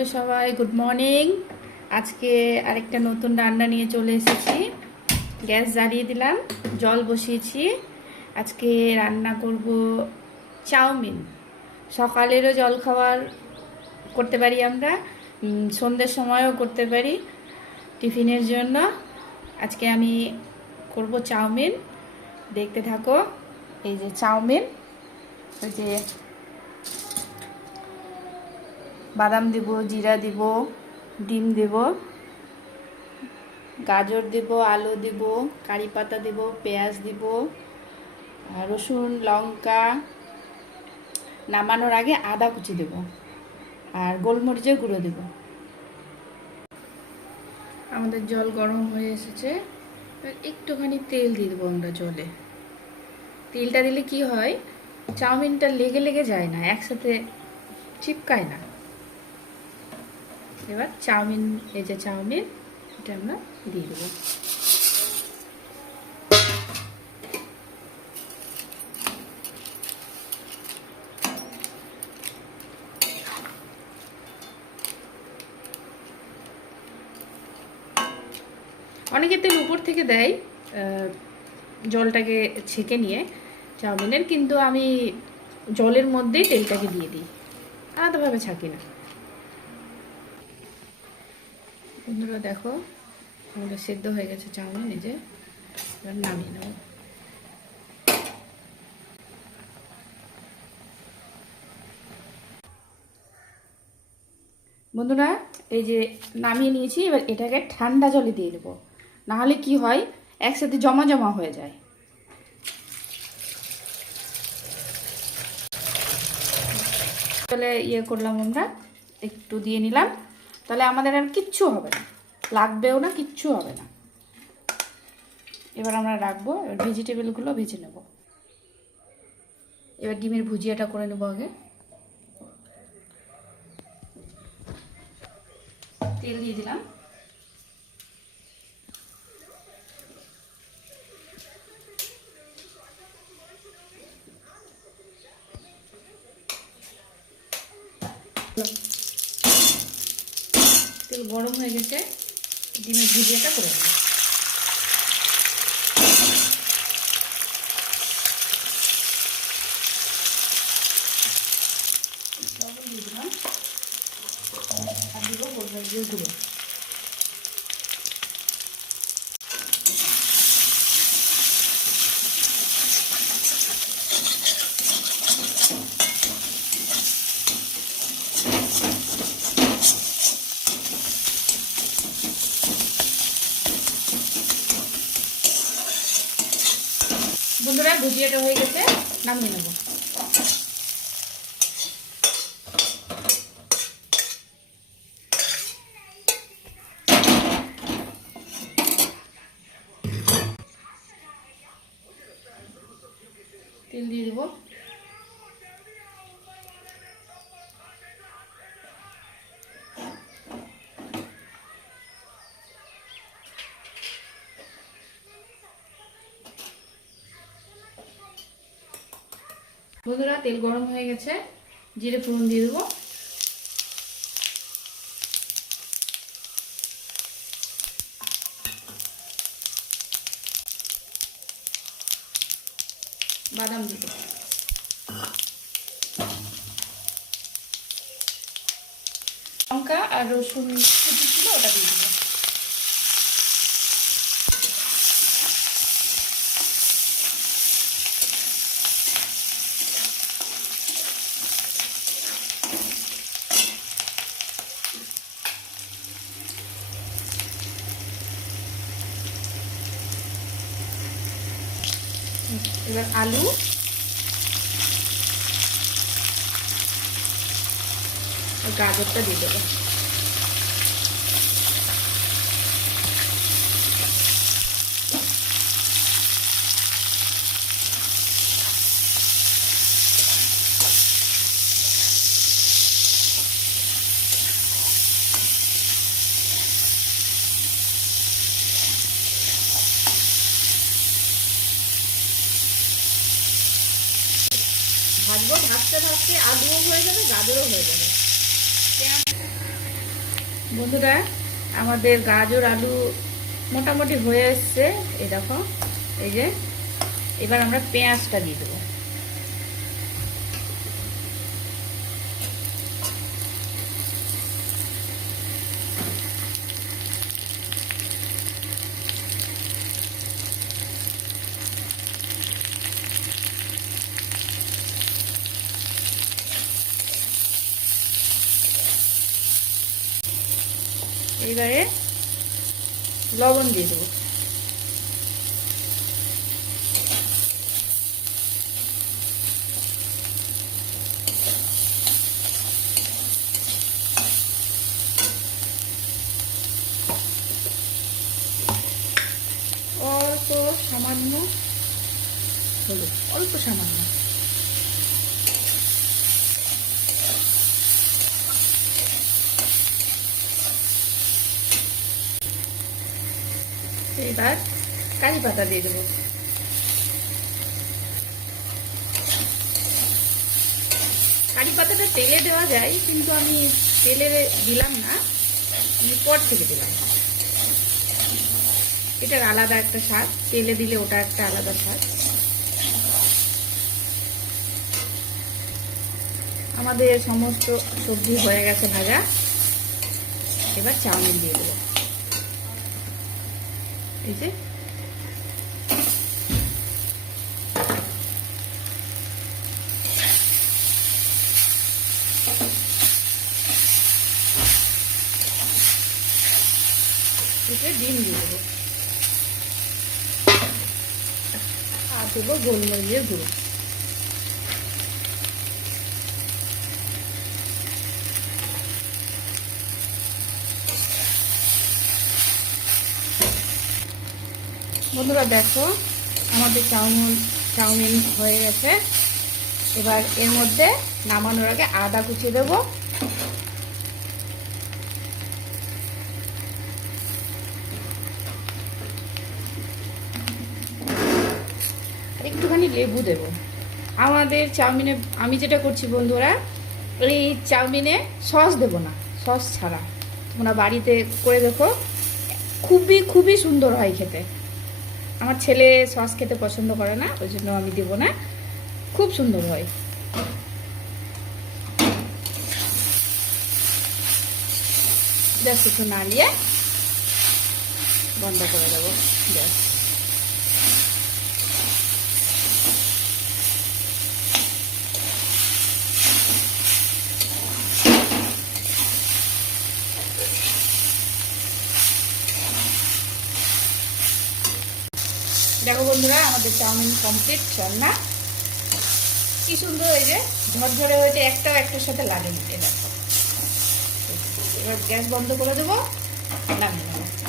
আছো সবাই? Good morning. আজকে আরেকটা নতুন রান্না নিয়ে চলে এসেছি। গ্যাস জ্বালিয়ে দিলাম, জল বসিয়েছি। আজকে রান্না করব চাউমিন। সকালেরও জল খাবার করতে পারি আমরা, সন্ধ্যের সময়ও করতে পারি টিফিনের জন্য। আজকে আমি করব চাউমিন, দেখতে থাকো। এই যে চাউমিন, ওই যে বাদাম দেব, জিরা দেব, ডিম দেব, গাজর দেব, আলু দেব, কারি পাতা দেব, পেঁয়াজ দেব, রসুন, লঙ্কা, নামানোর আগে আদা কুচি দেব, আর গোলমরিচের গুঁড়ো দেব। আমাদের জল গরম হয়ে এসেছে, একটুখানি তেল দিয়ে দেবো আমরা জলে। তেলটা দিলে কি হয়, চাউমিনটা লেগে লেগে যায় না, একসাথে চিপকায় না। এবার চাউমিন, এই যে চাউমিন, এটা আমরা দিয়ে দেবো। অনেকে তেল উপর থেকে দেয় জলটাকে ছেঁকে নিয়ে চাউমিনের, কিন্তু আমি জলের মধ্যেই তেলটাকে দিয়ে দিই, আলাদাভাবে ছাঁকি না। বন্ধুরা দেখো, আমাদের সেদ্ধ হয়ে গেছে চাউমিন, এই যে এবার নামিয়ে নেব। বন্ধুরা এই যে নামিয়ে নিয়েছি, এবার এটাকে ঠান্ডা জলে দিয়ে দেবো, নাহলে কি হয় একসাথে জমা জমা হয়ে যায়। তাহলে ইয়ে করলাম, আমরা একটু দিয়ে নিলাম, তাহলে আমাদের আর কিচ্ছু হবে না, লাগবেও না, কিচ্ছু হবে না। এবার আমরা রাখবো, এবার ভেজিটেবলগুলো ভেজে নেব। এবার ডিমের ভুজিয়াটা করে নেবো আগে। তেল দিয়ে দিলাম, তেল গরম হয়ে গেছে, ডিমের ভুজিয়াটা করে নেব। লবণ দিয়ে দিলাম, আর দিব গোলমরিচের গুঁড়ো। বন্ধুরা ভুজিয়াটা হয়ে গেছে, নামিয়ে নেব। তেল দিয়ে দেবো, বন্ধুরা তেল গরম হয়ে গেছে, জিরে ফোড়ন দিয়ে দেবো, বাদাম দিব, লঙ্কা আর রসুন কুচি ছিল ওটা দিয়ে দেবো। এবার আলু আর গাজরটা দিয়ে দেবো। ভাজবো, ভাজতে ভাজতে আলুও হয়ে যাবে, গাজরও হয়ে যাবে। বন্ধুরা, আমাদের গাজর আলু মোটামুটি হয়ে এসছে। এই দেখো, এই যে এবার আমরা পেঁয়াজটা দিয়ে দেবো। এবারে লবণ দিয়ে দেবো। অল্প সামান্য হলুদ, অল্প সামান্য। এবার কারি পাতা দিয়ে দেবো। কারি পাতাটা তেলে দেওয়া যায়, কিন্তু আমি তেলে দিলাম না, আমি পর থেকে দিলাম। এটার আলাদা একটা স্বাদ, তেলে দিলে ওটা একটা আলাদা স্বাদ। আমাদের সমস্ত সবজি হয়ে গেছে ভাজা। এবার চাউমিন দিয়ে দেবো। এই যে ডিম দিয়ে দেবো, আর দেবো গোলমরিচের গুঁড়ো। বন্ধুরা দেখো, আমাদের চাউমিন হয়ে গেছে। এবার এর মধ্যে নামানোর আগে আদা কুচিয়ে দেবো। একটুখানি লেবু দেব। আমাদের চাউমিনে আমি যেটা করছি বন্ধুরা, এই চাউমিনে সস দেব না, সস ছাড়া। তোমরা বাড়িতে করে দেখো, খুবই খুবই সুন্দর হয় খেতে। আমার ছেলে সস খেতে পছন্দ করে না, ওই জন্য আমি দেব না, খুব সুন্দর হয়। জাস্ট একটু নাড়িয়ে বন্ধ করে দেবো গ্যাস। দেখো বন্ধুরা, আমাদের চাউমিন কমপ্লিট রান্না। কি সুন্দর, এই যে ঝরঝরে হয়েছে, একটাও একটার সাথে লাগেনি। দেখো, এবার গ্যাস বন্ধ করে দেবো, নামিয়ে নেবো।